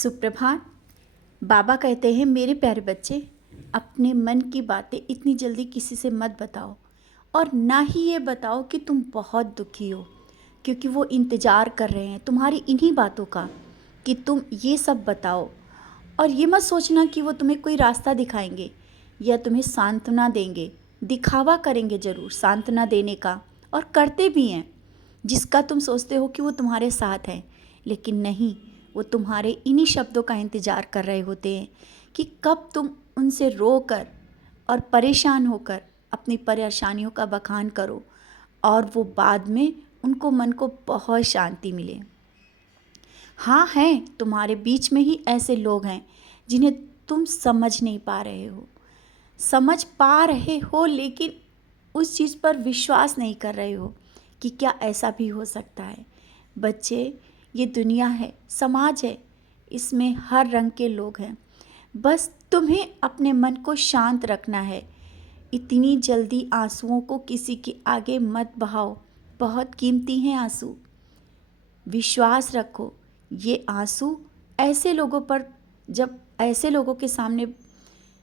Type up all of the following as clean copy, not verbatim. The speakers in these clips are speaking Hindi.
सुप्रभात। बाबा कहते हैं, मेरे प्यारे बच्चे, अपने मन की बातें इतनी जल्दी किसी से मत बताओ, और ना ही ये बताओ कि तुम बहुत दुखी हो, क्योंकि वो इंतज़ार कर रहे हैं तुम्हारी इन्हीं बातों का कि तुम ये सब बताओ। और ये मत सोचना कि वो तुम्हें कोई रास्ता दिखाएंगे या तुम्हें सांत्वना देंगे। दिखावा करेंगे ज़रूर सांत्वना देने का, और करते भी हैं, जिसका तुम सोचते हो कि वो तुम्हारे साथ है, लेकिन नहीं, वो तुम्हारे इन्हीं शब्दों का इंतज़ार कर रहे होते हैं कि कब तुम उनसे रो कर और परेशान होकर अपनी परेशानियों का बखान करो, और वो बाद में उनको मन को बहुत शांति मिले। हाँ, हैं तुम्हारे बीच में ही ऐसे लोग हैं जिन्हें तुम समझ नहीं पा रहे हो, समझ पा रहे हो लेकिन उस चीज़ पर विश्वास नहीं कर रहे हो कि क्या ऐसा भी हो सकता है। बच्चे, ये दुनिया है, समाज है, इसमें हर रंग के लोग हैं। बस तुम्हें अपने मन को शांत रखना है। इतनी जल्दी आंसुओं को किसी के आगे मत बहाओ, बहुत कीमती हैं आंसू। विश्वास रखो, ये आंसू ऐसे लोगों पर, जब ऐसे लोगों के सामने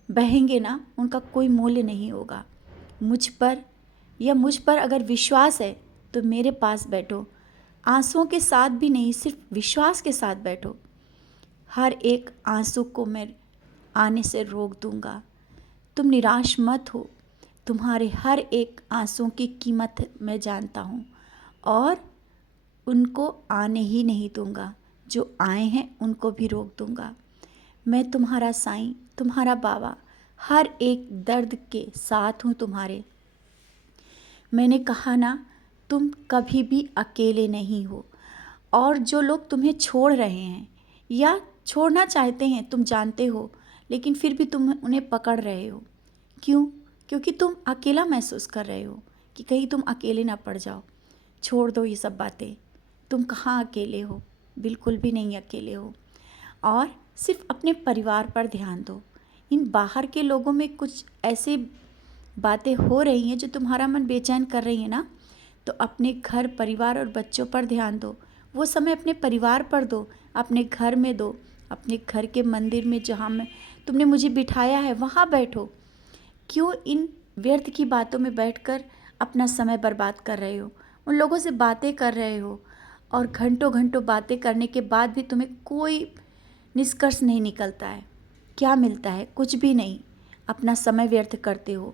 बहेंगे ना, उनका कोई मूल्य नहीं होगा। मुझ पर अगर विश्वास है तो मेरे पास बैठो, आंसुओं के साथ भी नहीं, सिर्फ विश्वास के साथ बैठो। हर एक आंसू को मैं आने से रोक दूंगा। तुम निराश मत हो, तुम्हारे हर एक आंसुओं की कीमत मैं जानता हूँ, और उनको आने ही नहीं दूंगा। जो आए हैं उनको भी रोक दूंगा। मैं तुम्हारा साईं, तुम्हारा बाबा, हर एक दर्द के साथ हूँ तुम्हारे। मैंने कहा ना, तुम कभी भी अकेले नहीं हो, और जो लोग तुम्हें छोड़ रहे हैं या छोड़ना चाहते हैं, तुम जानते हो, लेकिन फिर भी तुम उन्हें पकड़ रहे हो। क्यों? क्योंकि तुम अकेला महसूस कर रहे हो कि कहीं तुम अकेले ना पड़ जाओ। छोड़ दो ये सब बातें। तुम कहाँ अकेले हो? बिल्कुल भी नहीं अकेले हो। और सिर्फ अपने परिवार पर ध्यान दो। इन बाहर के लोगों में कुछ ऐसे बातें हो रही हैं जो तुम्हारा मन बेचैन कर रही है ना, तो अपने घर परिवार और बच्चों पर ध्यान दो। वो समय अपने परिवार पर दो, अपने घर में दो, अपने घर के मंदिर में जहाँ में तुमने मुझे बिठाया है वहाँ बैठो। क्यों इन व्यर्थ की बातों में बैठकर अपना समय बर्बाद कर रहे हो? उन लोगों से बातें कर रहे हो, और घंटों घंटों बातें करने के बाद भी तुम्हें कोई निष्कर्ष नहीं निकलता है। क्या मिलता है? कुछ भी नहीं। अपना समय व्यर्थ करते हो।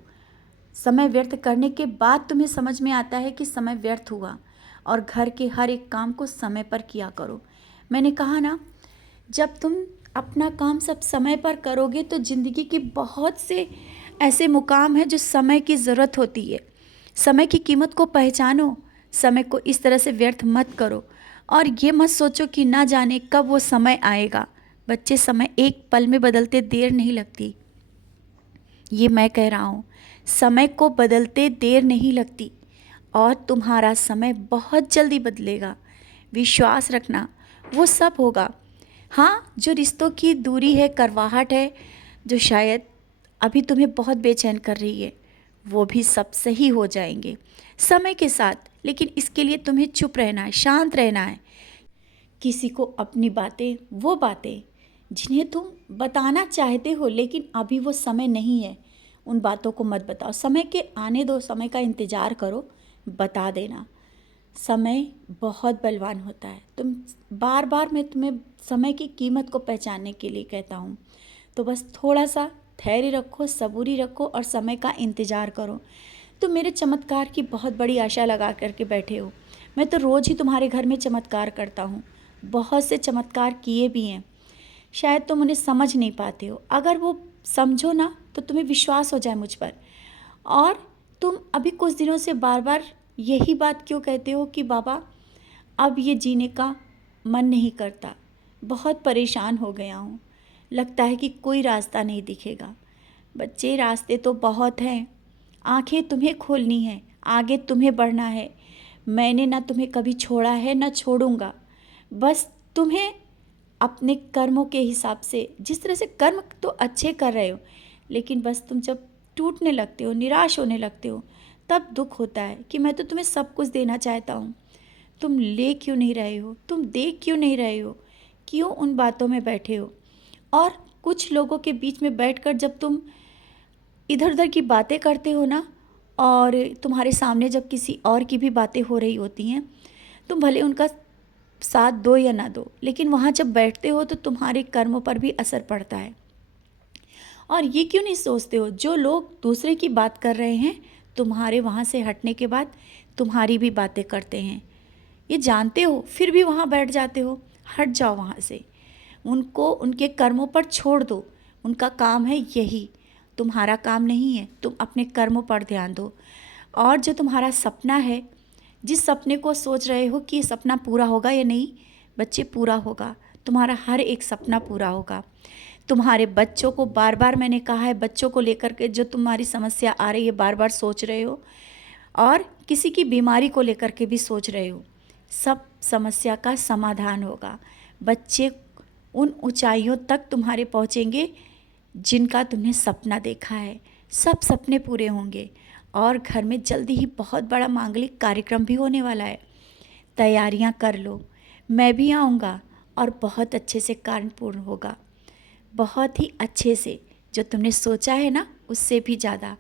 समय व्यर्थ करने के बाद तुम्हें समझ में आता है कि समय व्यर्थ हुआ, और घर के हर एक काम को समय पर किया करो। मैंने कहा ना, जब तुम अपना काम सब समय पर करोगे तो ज़िंदगी के बहुत से ऐसे मुकाम हैं जो समय की ज़रूरत होती है। समय की कीमत को पहचानो, समय को इस तरह से व्यर्थ मत करो, और ये मत सोचो कि ना जाने कब वो समय आएगा। बच्चे, समय एक पल में बदलते देर नहीं लगती। ये मैं कह रहा हूँ, समय को बदलते देर नहीं लगती, और तुम्हारा समय बहुत जल्दी बदलेगा। विश्वास रखना, वो सब होगा। हाँ, जो रिश्तों की दूरी है, करवाहट है, जो शायद अभी तुम्हें बहुत बेचैन कर रही है, वो भी सब सही हो जाएंगे समय के साथ। लेकिन इसके लिए तुम्हें चुप रहना है, शांत रहना है। किसी को अपनी बातें, वो बातें जिन्हें तुम बताना चाहते हो लेकिन अभी वो समय नहीं है, उन बातों को मत बताओ। समय के आने दो, समय का इंतज़ार करो, बता देना। समय बहुत बलवान होता है। बार बार मैं तुम्हें समय की कीमत को पहचानने के लिए कहता हूँ। तो बस थोड़ा सा धैर्य रखो, सबूरी रखो, और समय का इंतज़ार करो। तुम मेरे चमत्कार की बहुत बड़ी आशा लगा करके बैठे हो। मैं तो रोज़ ही तुम्हारे घर में चमत्कार करता हूँ, बहुत से चमत्कार किए भी हैं। शायद तुम उन्हें समझ नहीं पाते हो। अगर वो समझो ना तो तुम्हें विश्वास हो जाए मुझ पर। और तुम अभी कुछ दिनों से बार बार यही बात क्यों कहते हो कि बाबा, अब ये जीने का मन नहीं करता, बहुत परेशान हो गया हूँ, लगता है कि कोई रास्ता नहीं दिखेगा। बच्चे, रास्ते तो बहुत हैं, आंखें तुम्हें खोलनी है, आगे तुम्हें बढ़ना है। मैंने ना तुम्हें कभी छोड़ा है, ना छोड़ूंगा। बस तुम्हें अपने कर्मों के हिसाब से, जिस तरह से कर्म तो अच्छे कर रहे हो, लेकिन बस तुम जब टूटने लगते हो, निराश होने लगते हो, तब दुख होता है कि मैं तो तुम्हें सब कुछ देना चाहता हूँ, तुम ले क्यों नहीं रहे हो, तुम दे क्यों नहीं रहे हो। क्यों उन बातों में बैठे हो? और कुछ लोगों के बीच में बैठकर जब तुम इधर उधर की बातें करते हो ना, और तुम्हारे सामने जब किसी और की भी बातें हो रही होती हैं, तुम भले उनका साथ दो या ना दो, लेकिन वहाँ जब बैठते हो तो तुम्हारे कर्मों पर भी असर पड़ता है। और ये क्यों नहीं सोचते हो, जो लोग दूसरे की बात कर रहे हैं, तुम्हारे वहाँ से हटने के बाद तुम्हारी भी बातें करते हैं, ये जानते हो, फिर भी वहाँ बैठ जाते हो। हट जाओ वहाँ से, उनको उनके कर्मों पर छोड़ दो। उनका काम है यही, तुम्हारा काम नहीं है। तुम अपने कर्मों पर ध्यान दो। और जो तुम्हारा सपना है, जिस सपने को सोच रहे हो कि ये सपना पूरा होगा या नहीं, बच्चे पूरा होगा। तुम्हारा हर एक सपना पूरा होगा। तुम्हारे बच्चों को बार बार मैंने कहा है, बच्चों को लेकर के जो तुम्हारी समस्या आ रही है, बार बार सोच रहे हो, और किसी की बीमारी को लेकर के भी सोच रहे हो, सब समस्या का समाधान होगा। बच्चे उन ऊंचाइयों तक तुम्हारे पहुँचेंगे जिनका तुमने सपना देखा है। सब सपने पूरे होंगे, और घर में जल्दी ही बहुत बड़ा मांगलिक कार्यक्रम भी होने वाला है। तैयारियां कर लो, मैं भी आऊँगा, और बहुत अच्छे से कार्य पूर्ण होगा, बहुत ही अच्छे से। जो तुमने सोचा है ना, उससे भी ज़्यादा।